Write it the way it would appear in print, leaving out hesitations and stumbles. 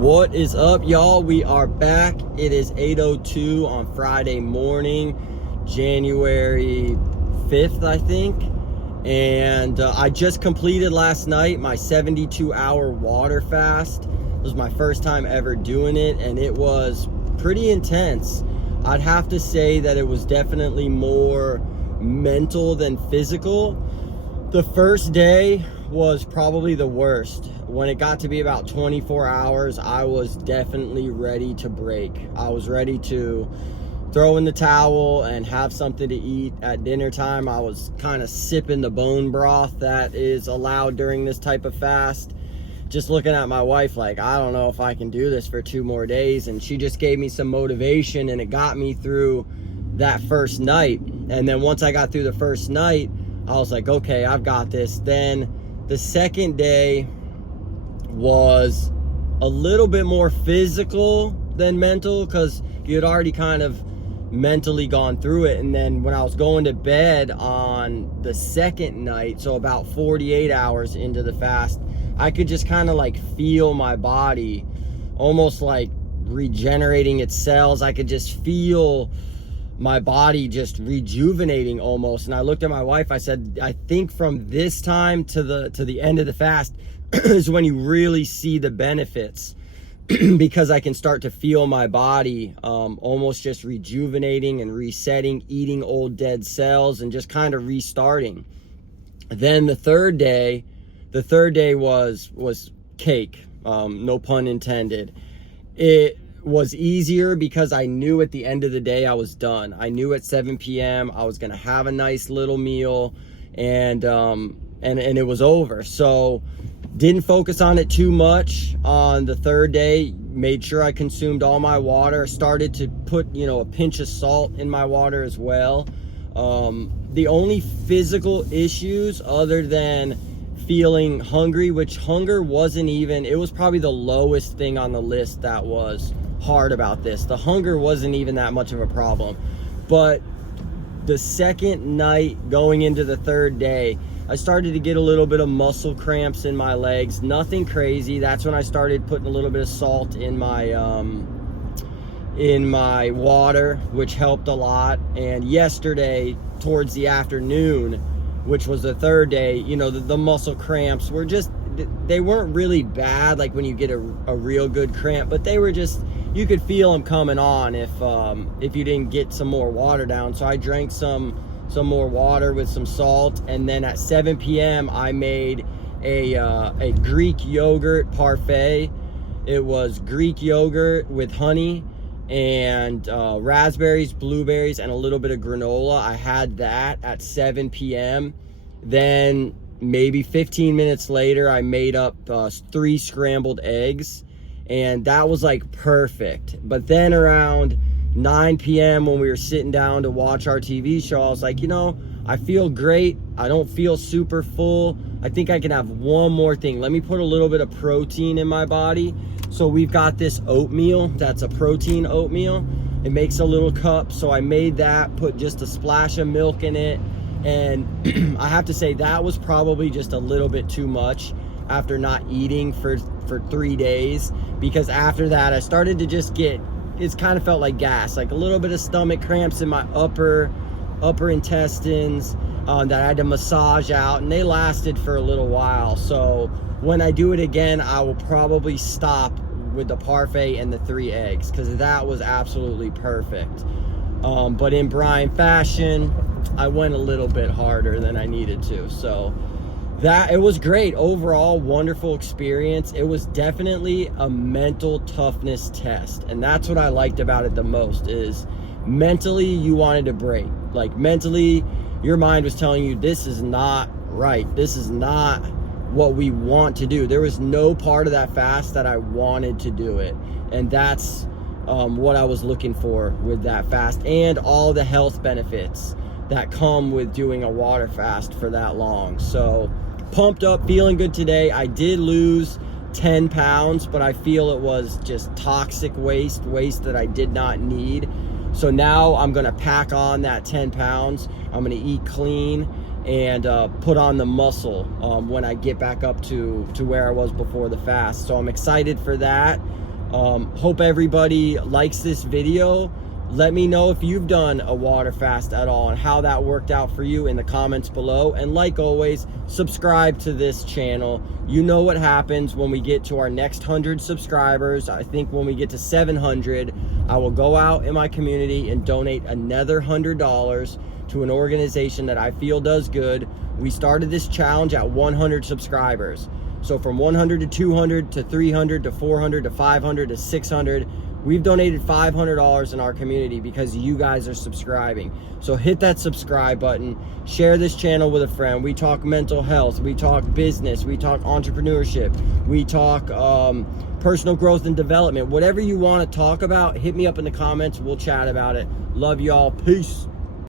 What is up, y'all? We are back. It is 8:02 on Friday morning, January 5th, I think. And I just completed last night my 72-hour water fast. It was my first time ever doing it, and it was pretty intense. I'd have to say that it was definitely more mental than physical. The first day was probably the worst. When it got to be about 24 hours, I was definitely ready to break. I was ready to throw in the towel and have something to eat at dinner time. I was kind of sipping the bone broth that is allowed during this type of fast. Just looking at my wife like, I don't know if I can do this for 2 more days. And she just gave me some motivation, and it got me through that first night. And then once I got through the first night, I was like, okay, I've got this. Then the second day was a little bit more physical than mental, because you had already kind of mentally gone through it. And then when I was going to bed on the second night, so about 48 hours into the fast, I could just kind of like feel my body almost like regenerating its cells. I could just feel my body just rejuvenating almost. And I looked at my wife, I said, I think from this time to the end of the fast is when you really see the benefits, because I can start to feel my body almost just rejuvenating and resetting, eating old dead cells and just kind of restarting. Then the third day was cake, no pun intended. It was easier because I knew at the end of the day I was done. I knew at 7 p.m. I was gonna have a nice little meal, and it was over. So didn't focus on it too much on the third day. Made sure I consumed all my water. Started to put a pinch of salt in my water as well. The only physical issues other than feeling hungry, which hunger wasn't even, it was probably the lowest thing on the list that was hard about this. The hunger wasn't even that much of a problem. But the second night going into the third day, I started to get a little bit of muscle cramps in my legs. Nothing crazy. That's when I started putting a little bit of salt in my water, which helped a lot. And yesterday towards the afternoon, which was the third day, the muscle cramps were just, they weren't really bad like when you get a real good cramp, but they were just, you could feel them coming on if you didn't get some more water down. So I drank some more water with some salt, and then at 7 p.m. I made a Greek yogurt parfait. It was Greek yogurt with honey and raspberries, blueberries, and a little bit of granola. I had that at 7 p.m. Then maybe 15 minutes later, I made up 3 scrambled eggs, and that was like perfect. But then around 9 p.m. when we were sitting down to watch our TV show, I was like, I feel great. I don't feel super full. I think I can have one more thing. Let me put a little bit of protein in my body. So we've got this oatmeal that's a protein oatmeal. It makes a little cup, so I made that, put just a splash of milk in it, and I have to say that was probably just a little bit too much after not eating for 3 days, because after that I started to just get, it's kind of felt like gas, like a little bit of stomach cramps in my upper intestines that I had to massage out, and they lasted for a little while. So when I do it again, I will probably stop with the parfait and the 3 eggs, because that was absolutely perfect. But in Brian fashion, I went a little bit harder than I needed to. So it was great. Overall, wonderful experience. It was definitely a mental toughness test, and that's what I liked about it the most. Is mentally you wanted to break. Like mentally, your mind was telling you this is not right. This is not what we want to do. There was no part of that fast that I wanted to do it, and that's what I was looking for with that fast, and all the health benefits that come with doing a water fast for that long. So pumped up, feeling good today. I did lose 10 pounds, but I feel it was just toxic waste that I did not need. So now I'm gonna pack on that 10 pounds. I'm gonna eat clean and put on the muscle when I get back up to where I was before the fast. So I'm excited for that. Hope everybody likes this video. Let me know if you've done a water fast at all and how that worked out for you in the comments below. And like always, subscribe to this channel. You know what happens when we get to our next 100 subscribers. I think when we get to 700, I will go out in my community and donate another $100 to an organization that I feel does good. We started this challenge at 100 subscribers. So from 100 to 200 to 300 to 400 to 500 to 600, we've donated $500 in our community because you guys are subscribing. So hit that subscribe button, share this channel with a friend. We talk mental health, we talk business, we talk entrepreneurship, we talk personal growth and development. Whatever you want to talk about, hit me up in the comments. We'll chat about it. Love y'all. Peace.